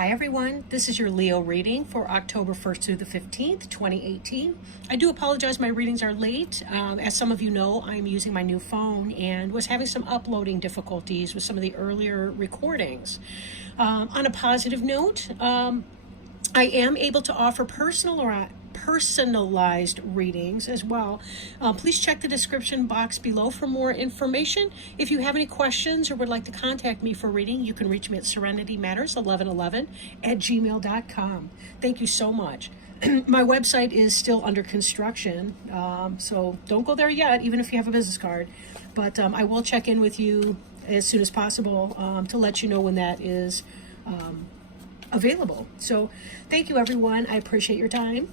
Hi everyone, this is your Leo reading for October 1st through the 15th, 2018. I do apologize my readings are late. As some of you know, I'm using my new phone and was having some uploading difficulties with some of the earlier recordings. On a positive note, I am able to offer personalized readings as well. Please check the description box below for more information. If you have any questions or would like to contact me for reading, you can reach me at serenitymatters1111@gmail.com. Thank you so much. My website is still under construction, so don't go there yet, even if you have a business card. But I will check in with you as soon as possible to let you know when that is available. So thank you everyone. I appreciate your time.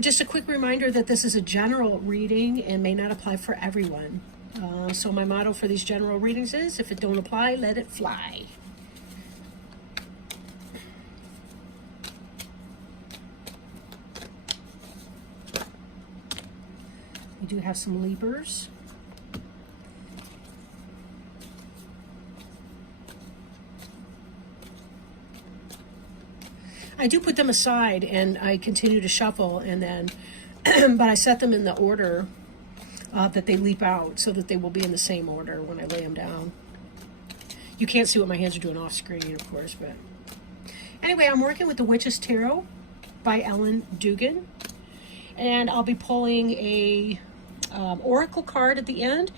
Just a quick reminder that this is a general reading and may not apply for everyone. So my motto for these general readings is, if it don't apply, let it fly. We do have some Libras. I do put them aside and I continue to shuffle, and then but I set them in the order that they leap out, so that they will be in the same order when I lay them down. You can't see what my hands are doing off screen, of course, but anyway, I'm working with the Witch's Tarot by Ellen Dugan, and I'll be pulling a oracle card at the end.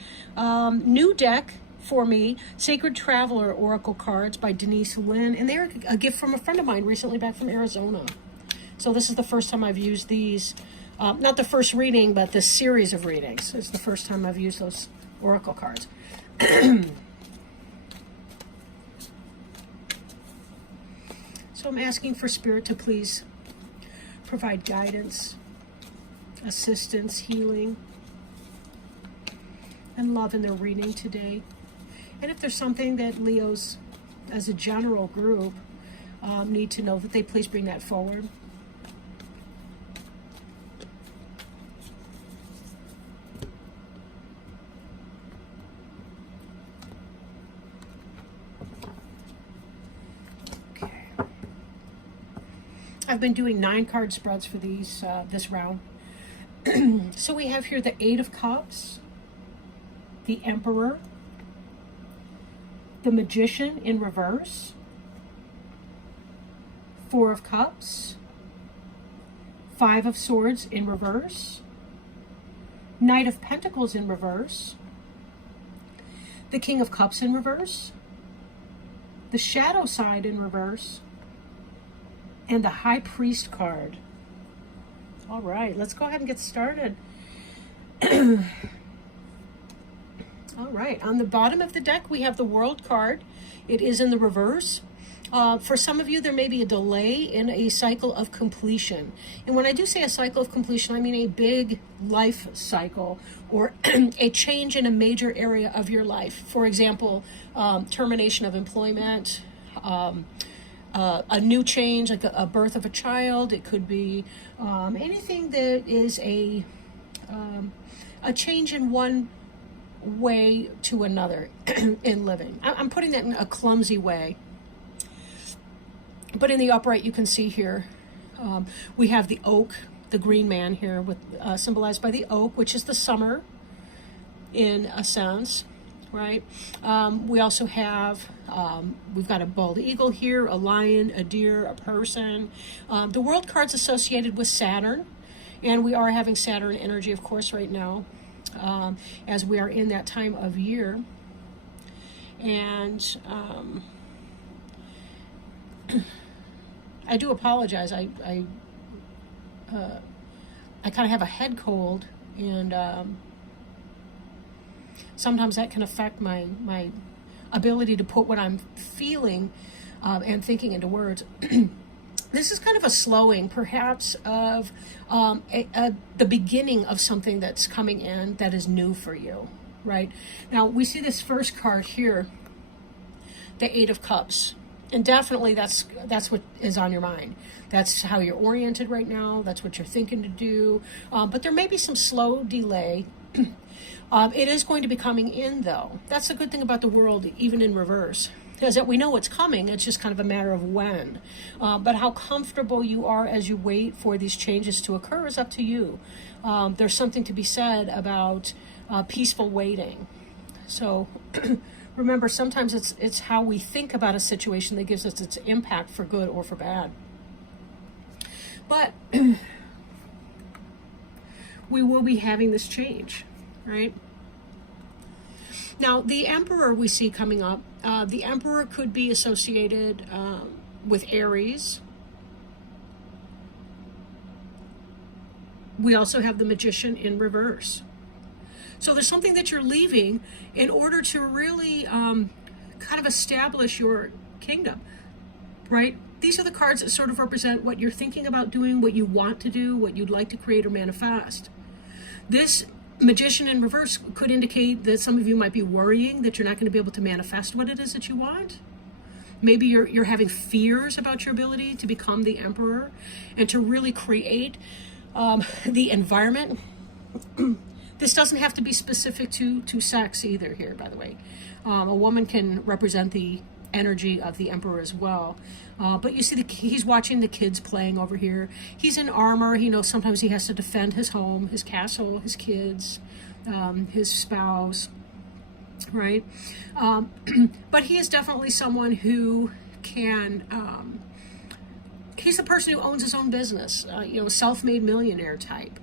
New deck for me, Sacred Traveler Oracle cards by Denise Lynn, and they're a gift from a friend of mine recently back from Arizona. So this is the first time I've used these, not the first reading, but this series of readings. It's the first time I've used those oracle cards. So I'm asking for Spirit to please provide guidance, assistance, healing, and love in their reading today. And if there's something that Leos, as a general group, need to know, that they please bring that forward. Okay. I've been doing 9-card spreads for these this round. So we have here the 8 of Cups, the Emperor, the Magician in reverse, 4 of Cups, 5 of Swords in reverse, Knight of Pentacles in reverse, the King of Cups in reverse, the Shadow side in reverse, and the High Priest card. All right, let's go ahead and get started. All right, on the bottom of the deck, we have the World card. It is in the reverse. For some of you, there may be a delay in a cycle of completion. And when I do say a cycle of completion, I mean a big life cycle, or a change in a major area of your life. For example, termination of employment, a new change, like a birth of a child. It could be anything that is a change in one way to another in living. I'm putting that in a clumsy way, but in the upright you can see here we have the oak, the green man here, with symbolized by the oak, which is the summer in a sense, right? We also have we've got a bald eagle here, a lion, a deer, a person. The World card's associated with Saturn, and we are having Saturn energy, of course, right now, as we are in that time of year. And I do apologize. I kind of have a head cold, and sometimes that can affect my ability to put what I'm feeling and thinking into words. This is kind of a slowing, perhaps, of the beginning of something that's coming in that is new for you, right? Now, we see this first card here, the 8 of Cups. And definitely that's what is on your mind. That's how you're oriented right now. That's what you're thinking to do. But there may be some slow delay It is going to be coming in, though. That's the good thing about the world, even in reverse, is that we know it's coming. It's just kind of a matter of when. But how comfortable you are as you wait for these changes to occur is up to you. There's something to be said about peaceful waiting. So remember, sometimes it's how we think about a situation that gives us its impact for good or for bad. But we will be having this change, right? Now, the Emperor we see coming up, the Emperor could be associated with Aries. We also have the Magician in reverse. So there's something that you're leaving in order to really kind of establish your kingdom, right? These are the cards that sort of represent what you're thinking about doing, what you want to do, what you'd like to create or manifest. This Magician in reverse could indicate that some of you might be worrying that you're not going to be able to manifest what it is that you want. Maybe you're having fears about your ability to become the Emperor and to really create the environment. This doesn't have to be specific to sex either here, by the way. A woman can represent the energy of the Emperor as well. But you see, he's watching the kids playing over here. He's in armor. He knows sometimes he has to defend his home, his castle, his kids, his spouse, right? But he is definitely someone who can, he's the person who owns his own business, self-made millionaire type.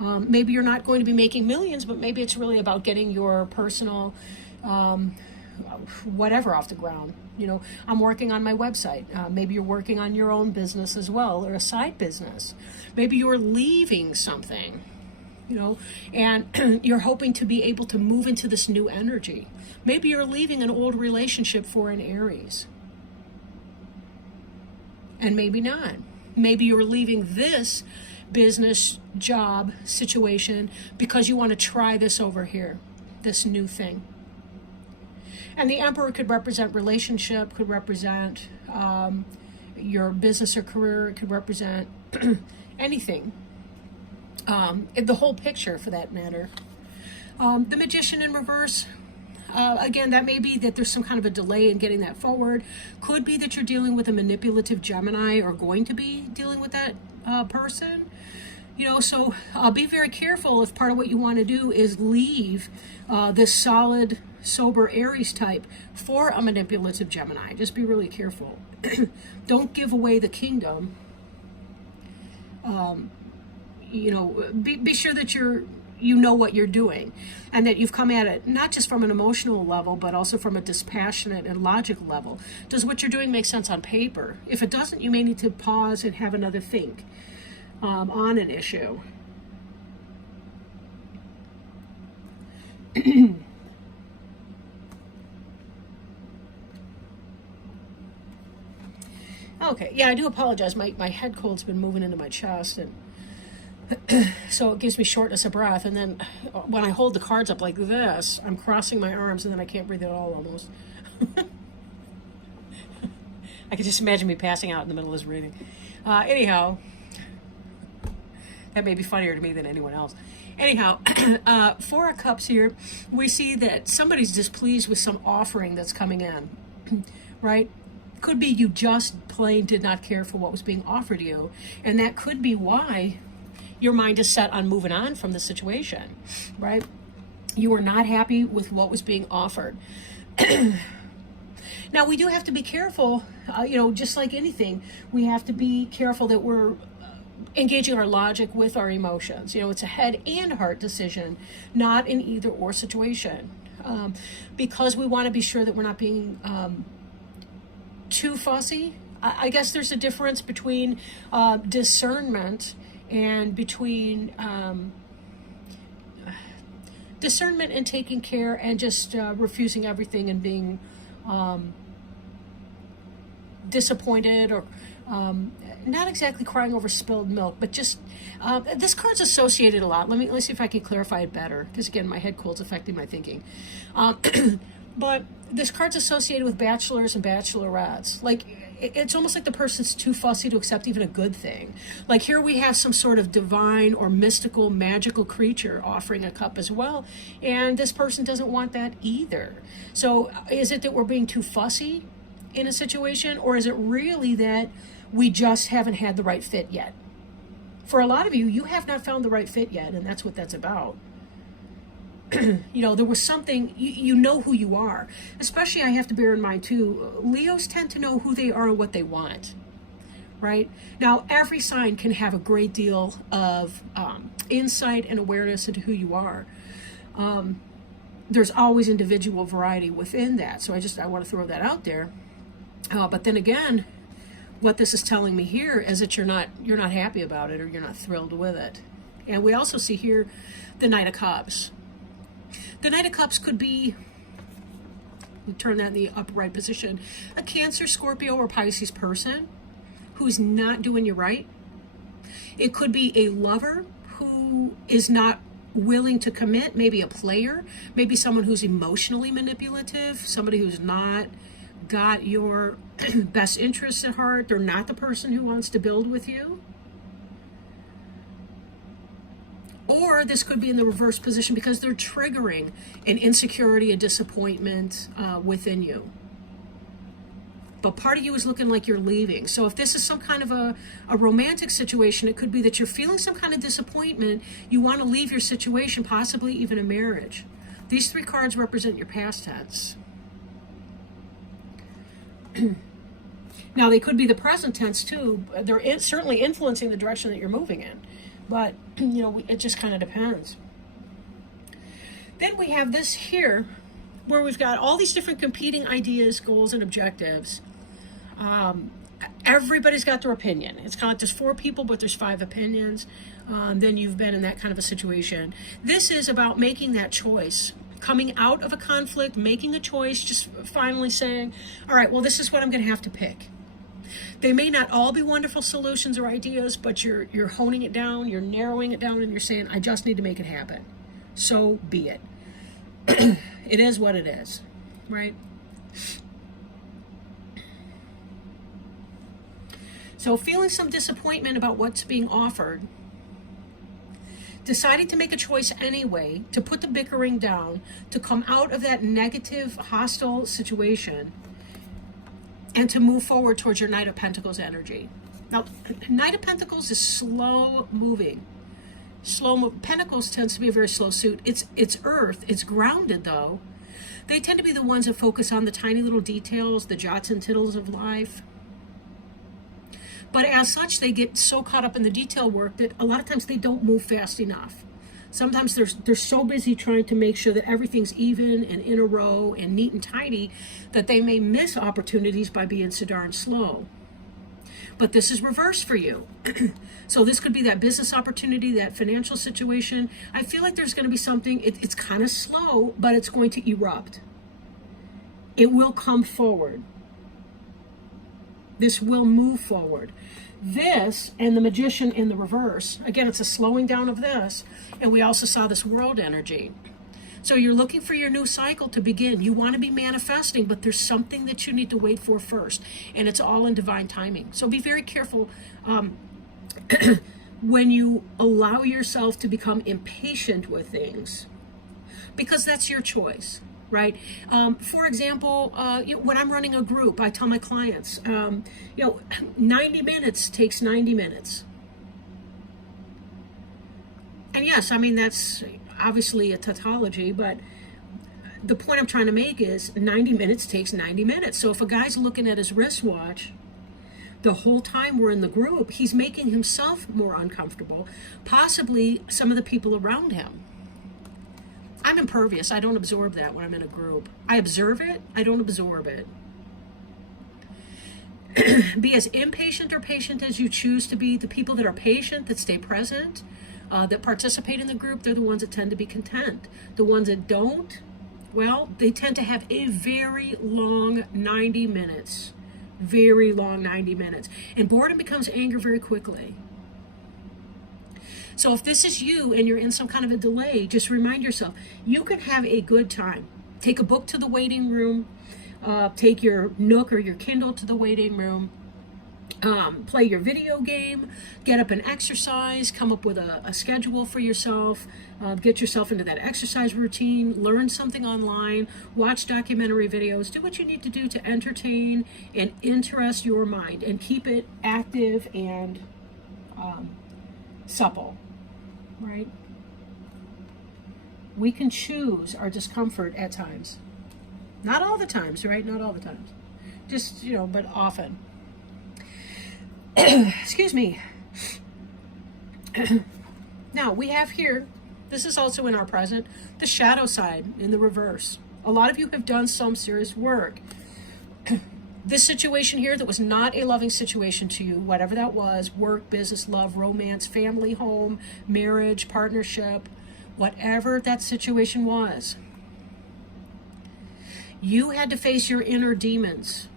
Maybe you're not going to be making millions, but maybe it's really about getting your personal whatever off the ground. I'm working on my website. Maybe you're working on your own business as well, or a side business. Maybe you're leaving something, and you're hoping to be able to move into this new energy. Maybe you're leaving an old relationship for an Aries. And maybe not. Maybe you're leaving this business, job, situation because you want to try this over here, this new thing. And the Emperor could represent relationship, could represent your business or career, it could represent anything. The whole picture, for that matter. The Magician in reverse, again, that may be that there's some kind of a delay in getting that forward. Could be that you're dealing with a manipulative Gemini or going to be dealing with that person. So be very careful if part of what you want to do is leave this solid, sober Aries type for a manipulative Gemini. Just be really careful. Don't give away the kingdom. Be sure that you know what you're doing, and that you've come at it not just from an emotional level, but also from a dispassionate and logical level. Does what you're doing make sense on paper? If it doesn't, you may need to pause and have another think on an issue. Okay, yeah, I do apologize. My head cold's been moving into my chest, and so it gives me shortness of breath. And then when I hold the cards up like this, I'm crossing my arms, and then I can't breathe at all almost. I can just imagine me passing out in the middle of this reading. Anyhow, that may be funnier to me than anyone else. Anyhow, Four of Cups here, we see that somebody's displeased with some offering that's coming in, right? Could be you just plain did not care for what was being offered you, and that could be why your mind is set on moving on from the situation, right? You were not happy with what was being offered. Now, we do have to be careful, just like anything, we have to be careful that we're engaging our logic with our emotions. It's a head and heart decision, not an either or situation, because we want to be sure that we're not being too fussy. I guess there's a difference between discernment and between discernment and taking care and just refusing everything and being disappointed or not exactly crying over spilled milk, but just this card's associated a lot. Let me see if I can clarify it better, because again, my head cold's affecting my thinking. But this card's associated with bachelors and bachelorettes. Like, it's almost like the person's too fussy to accept even a good thing. Like here we have some sort of divine or mystical, magical creature offering a cup as well, and this person doesn't want that either. So is it that we're being too fussy in a situation, or is it really that we just haven't had the right fit yet? For a lot of you, you have not found the right fit yet, and that's what that's about. You know, there was something, you know who you are. Especially, I have to bear in mind too, Leos tend to know who they are and what they want, right? Now, every sign can have a great deal of insight and awareness into who you are. There's always individual variety within that, so I want to throw that out there. But then again, what this is telling me here is that you're not happy about it, or you're not thrilled with it. And we also see here the Knight of Cups. The Knight of Cups could be, we turn that in the upright position, a Cancer, Scorpio, or Pisces person who's not doing you right. It could be a lover who is not willing to commit, maybe a player, maybe someone who's emotionally manipulative, somebody who's not got your best interests at heart. They're not the person who wants to build with you. Or this could be in the reverse position because they're triggering an insecurity, a disappointment within you. But part of you is looking like you're leaving. So if this is some kind of a romantic situation, it could be that you're feeling some kind of disappointment. You want to leave your situation, possibly even a marriage. These three cards represent your past tense. Now, they could be the present tense too. They're certainly influencing the direction that you're moving in. But, you know, it just kind of depends. Then we have this here, where we've got all these different competing ideas, goals, and objectives. Everybody's got their opinion. It's kind of like there's 4 people, but there's 5 opinions. Then you've been in that kind of a situation. This is about making that choice. Coming out of a conflict, making a choice, just finally saying, all right, well, this is what I'm going to have to pick. They may not all be wonderful solutions or ideas, but you're honing it down, you're narrowing it down, and you're saying, I just need to make it happen. So be it. It is what it is, right? So feeling some disappointment about what's being offered, deciding to make a choice anyway, to put the bickering down, to come out of that negative, hostile situation, and to move forward towards your Knight of Pentacles energy. Now, Knight of Pentacles is slow moving. Pentacles tends to be a very slow suit. It's earth. It's grounded, though. They tend to be the ones that focus on the tiny little details, the jots and tittles of life. But as such, they get so caught up in the detail work that a lot of times they don't move fast enough. Sometimes they're so busy trying to make sure that everything's even and in a row and neat and tidy that they may miss opportunities by being so darn slow. But this is reversed for you. So this could be that business opportunity, that financial situation. I feel like there's going to be something, it's kind of slow, but it's going to erupt. It will come forward. This will move forward. This and the Magician in the reverse, again, it's a slowing down of this. And we also saw this world energy. So you're looking for your new cycle to begin. You want to be manifesting, but there's something that you need to wait for first. And it's all in divine timing. So be very careful when you allow yourself to become impatient with things, because that's your choice. Right? For example, when I'm running a group, I tell my clients, 90 minutes takes 90 minutes. And yes, I mean, that's obviously a tautology, but the point I'm trying to make is 90 minutes takes 90 minutes. So if a guy's looking at his wristwatch the whole time we're in the group, he's making himself more uncomfortable, possibly some of the people around him. I'm impervious. I don't absorb that when I'm in a group. I observe it. I don't absorb it. Be as impatient or patient as you choose to be. The people that are patient, that stay present, that participate in the group, they're the ones that tend to be content. The ones that don't, well, they tend to have a very long 90 minutes. Very long 90 minutes. And boredom becomes anger very quickly. So if this is you and you're in some kind of a delay, just remind yourself, you can have a good time. Take a book to the waiting room. take your Nook or your Kindle to the waiting room. Play your video game, get up and exercise, come up with a schedule for yourself, get yourself into that exercise routine, learn something online, watch documentary videos, do what you need to do to entertain and interest your mind and keep it active and supple, right? We can choose our discomfort at times. Not all the times, right? Not all the times. Just, but often. Excuse me. Now, we have here, this is also in our present, the shadow side in the reverse. A lot of you have done some serious work. This situation here that was not a loving situation to you, whatever that was, work, business, love, romance, family, home, marriage, partnership, whatever that situation was, you had to face your inner demons.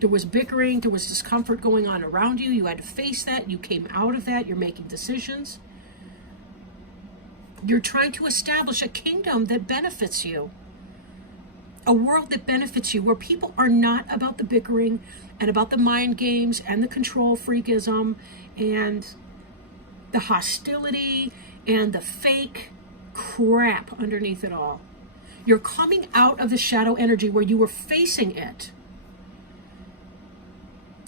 There was bickering, there was discomfort going on around you. You had to face that. You came out of that. You're making decisions. You're trying to establish a kingdom that benefits you. A world that benefits you, where people are not about the bickering and about the mind games and the control freakism and the hostility and the fake crap underneath it all. You're coming out of the shadow energy where you were facing it.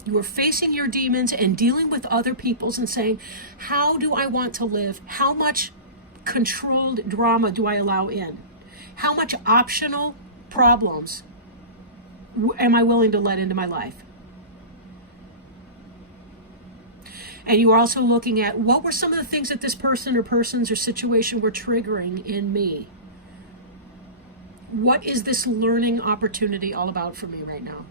You were facing your demons and dealing with other people's and saying, how do I want to live? How much controlled drama do I allow in? How much optional problems am I willing to let into my life? And you are also looking at what were some of the things that this person or persons or situation were triggering in me? What is this learning opportunity all about for me right now?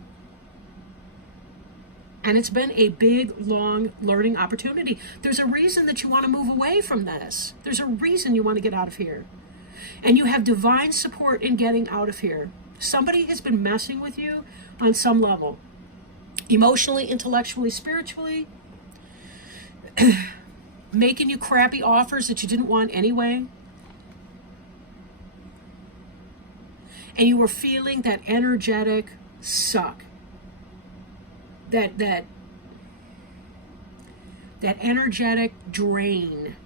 And it's been a big, long learning opportunity. There's a reason that you want to move away from this. There's a reason you want to get out of here. And you have divine support in getting out of here. Somebody has been messing with you on some level. Emotionally, intellectually, spiritually. Making you crappy offers that you didn't want anyway. And you were feeling that energetic suck. That energetic drain.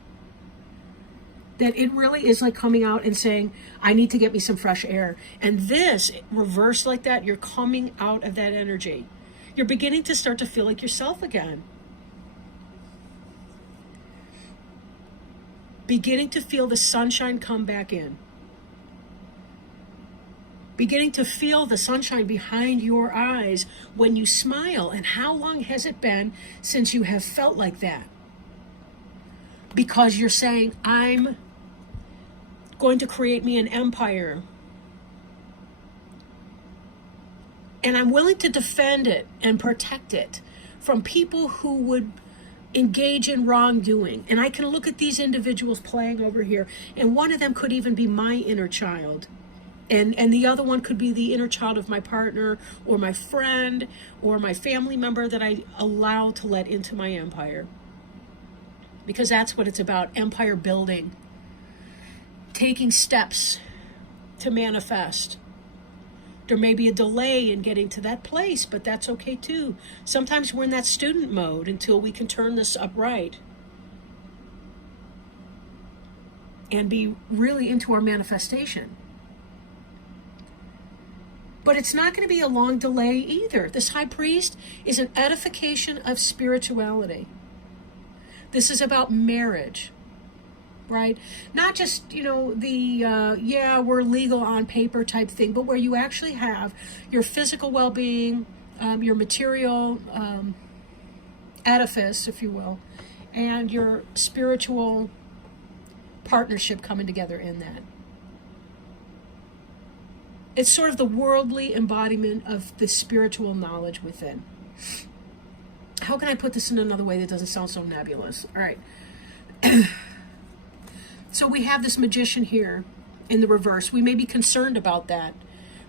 That it really is like coming out and saying, I need to get me some fresh air. And this, reversed like that, you're coming out of that energy. You're beginning to start to feel like yourself again. Beginning to feel the sunshine come back in. Beginning to feel the sunshine behind your eyes when you smile. And how long has it been since you have felt like that? Because you're saying, I'm going to create me an empire. And I'm willing to defend it and protect it from people who would engage in wrongdoing. And I can look at these individuals playing over here, and one of them could even be my inner child. And the other one could be the inner child of my partner or my friend or my family member that I allow to let into my empire. Because that's what it's about, empire building. Taking steps to manifest. There may be a delay in getting to that place, but that's okay too. Sometimes we're in that student mode until we can turn this upright and be really into our manifestation. But it's not going to be a long delay either. This high priest is an edification of spirituality. This is about marriage, right? Not just, we're legal on paper type thing, but where you actually have your physical well-being, your material edifice, if you will, and your spiritual partnership coming together in that. It's sort of the worldly embodiment of the spiritual knowledge within. How can I put this in another way that doesn't sound so nebulous? All right. So we have this magician here in the reverse. We may be concerned about that.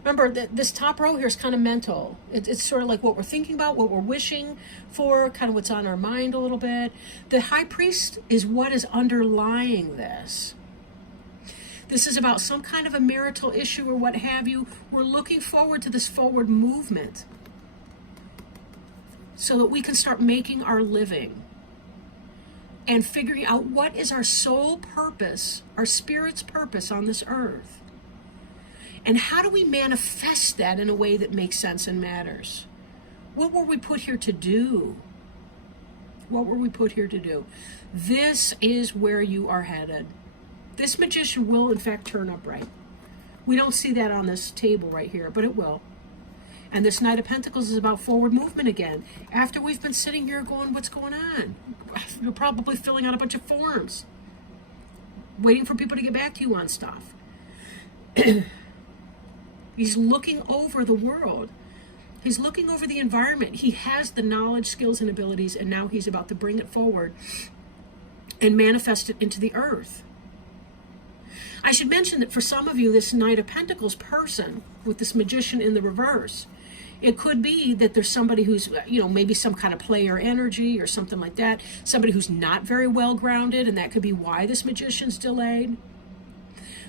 Remember, this top row here is kind of mental. It's sort of like what we're thinking about, what we're wishing for, kind of what's on our mind a little bit. The high priest is what is underlying this. This is about some kind of a marital issue or what have you. We're looking forward to this forward movement so that we can start making our living and figuring out what is our soul purpose, our spirit's purpose on this earth. And how do we manifest that in a way that makes sense and matters? What were we put here to do? What were we put here to do? This is where you are headed. This magician will, in fact, turn upright. We don't see that on this table right here, but it will. And this Knight of Pentacles is about forward movement again. After we've been sitting here going, what's going on? You're probably filling out a bunch of forms, waiting for people to get back to you on stuff. He's looking over the world. He's looking over the environment. He has the knowledge, skills, and abilities, and now he's about to bring it forward and manifest it into the earth. I should mention that for some of you, this Knight of Pentacles person with this magician in the reverse, it could be that there's somebody who's, maybe some kind of player energy or something like that, somebody who's not very well grounded, and that could be why this magician's delayed.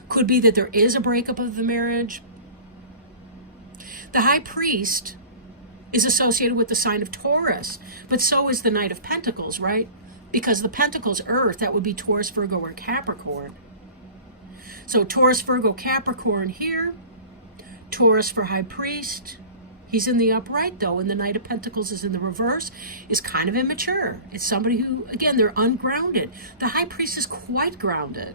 Could be that there is a breakup of the marriage. The High Priest is associated with the sign of Taurus, but so is the Knight of Pentacles, right? Because the Pentacles, Earth, that would be Taurus, Virgo, or Capricorn. So Taurus, Virgo, Capricorn here, Taurus for High Priest. He's in the upright, though, and the Knight of Pentacles is in the reverse, is kind of immature. It's somebody who, again, they're ungrounded. The High Priest is quite grounded.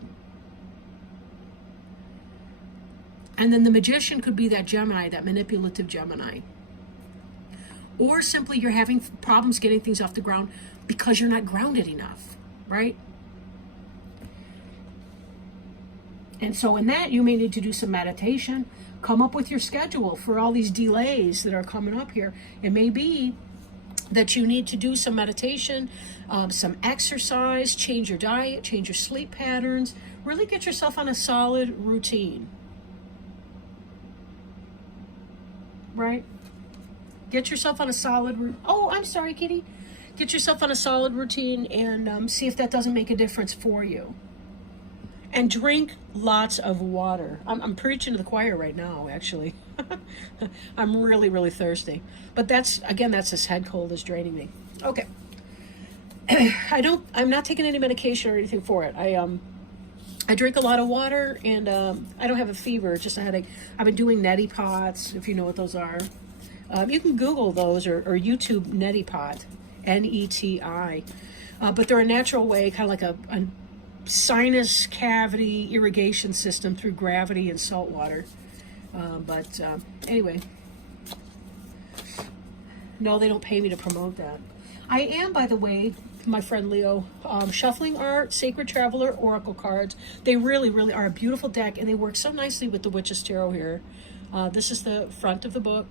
And then the Magician could be that Gemini, that manipulative Gemini. Or simply you're having problems getting things off the ground because you're not grounded enough, right? And so in that, you may need to do some meditation, come up with your schedule for all these delays that are coming up here. It may be that you need to do some meditation, some exercise, change your diet, change your sleep patterns, really get yourself on a solid routine, right? Get yourself on a solid, oh, I'm sorry, Kitty. Get yourself on a solid routine and see if that doesn't make a difference for you. And drink lots of water. I'm preaching to the choir right now, actually. I'm really, really thirsty. But that's this head cold is draining me. Okay. I'm not taking any medication or anything for it. I drink a lot of water, and I don't have a fever, it's just a headache. I've been doing neti pots, if you know what those are. You can Google those or YouTube neti pot, N-E-T-I. But they're a natural way, kind of like a sinus cavity irrigation system through gravity and salt water. Anyway, no, they don't pay me to promote that. I am, by the way, my friend Leo, Shuffling Art, Sacred Traveler, Oracle cards. They really, really are a beautiful deck, and they work so nicely with the Witch's Tarot here. This is the front of the book.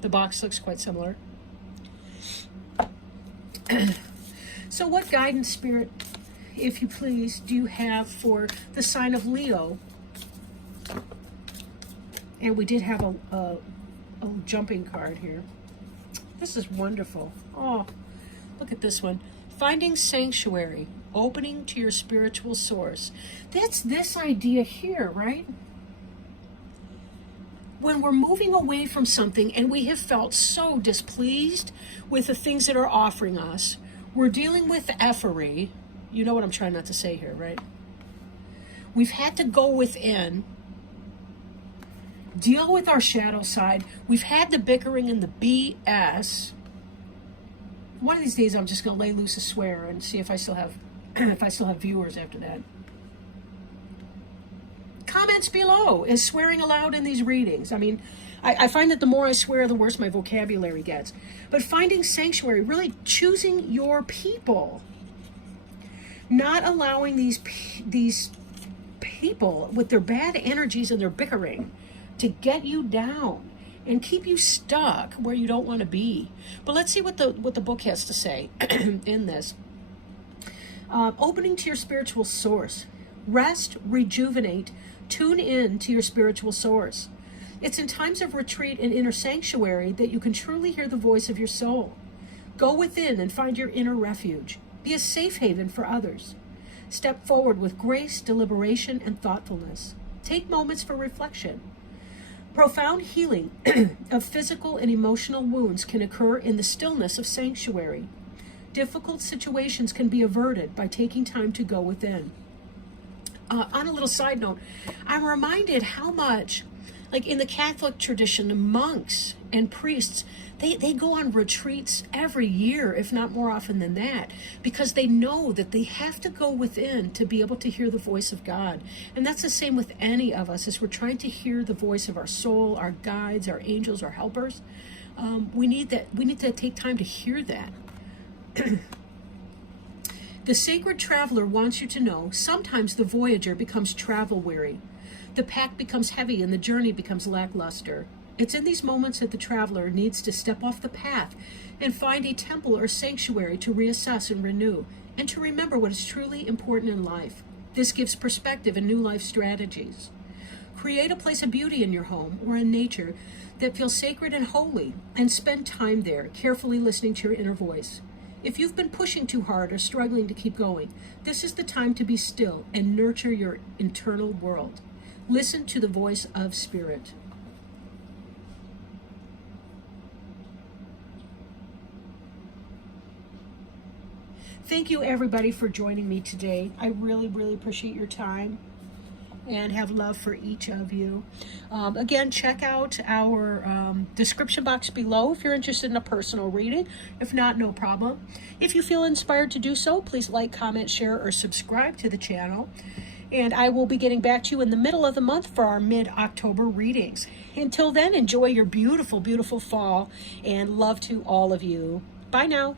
The box looks quite similar. So what guidance, Spirit, if you please, do you have for the sign of Leo? And we did have a jumping card here. This is wonderful. Oh, look at this one. Finding sanctuary, opening to your spiritual source. That's this idea here, right? When we're moving away from something and we have felt so displeased with the things that are offering us, we're dealing with effery. You know what I'm trying not to say here, right? We've had to go within, deal with our shadow side. We've had the bickering and the BS. One of these days, I'm just going to lay loose a swear and see if I still have, viewers after that. Comments below. Is swearing allowed in these readings? I mean, I find that the more I swear, the worse my vocabulary gets. But finding sanctuary, really choosing your people. Not allowing these people with their bad energies and their bickering to get you down and keep you stuck where you don't want to be. But let's see what the book has to say in this. Opening to your spiritual source. Rest, rejuvenate, tune in to your spiritual source. It's in times of retreat and inner sanctuary that you can truly hear the voice of your soul. Go within and find your inner refuge. Be a safe haven for others. Step forward with grace, deliberation, and thoughtfulness. Take moments for reflection. Profound healing of physical and emotional wounds can occur in the stillness of sanctuary. Difficult situations can be averted by taking time to go within. On a little side note, I'm reminded how much, like in the Catholic tradition, the monks and priests, they go on retreats every year, if not more often than that, because they know that they have to go within to be able to hear the voice of God. And that's the same with any of us as we're trying to hear the voice of our soul, our guides, our angels, our helpers. We need to take time to hear that. The sacred traveler wants you to know sometimes the voyager becomes travel weary. The pack becomes heavy and the journey becomes lackluster. It's in these moments that the traveler needs to step off the path and find a temple or sanctuary to reassess and renew, and to remember what is truly important in life. This gives perspective and new life strategies. Create a place of beauty in your home or in nature that feels sacred and holy, and spend time there, carefully listening to your inner voice. If you've been pushing too hard or struggling to keep going, this is the time to be still and nurture your internal world. Listen to the voice of Spirit. Thank you, everybody, for joining me today. I really, really appreciate your time and have love for each of you. Again, check out our description box below if you're interested in a personal reading. If not, no problem. If you feel inspired to do so, please like, comment, share, or subscribe to the channel. And I will be getting back to you in the middle of the month for our mid-October readings. Until then, enjoy your beautiful, beautiful fall, and love to all of you. Bye now.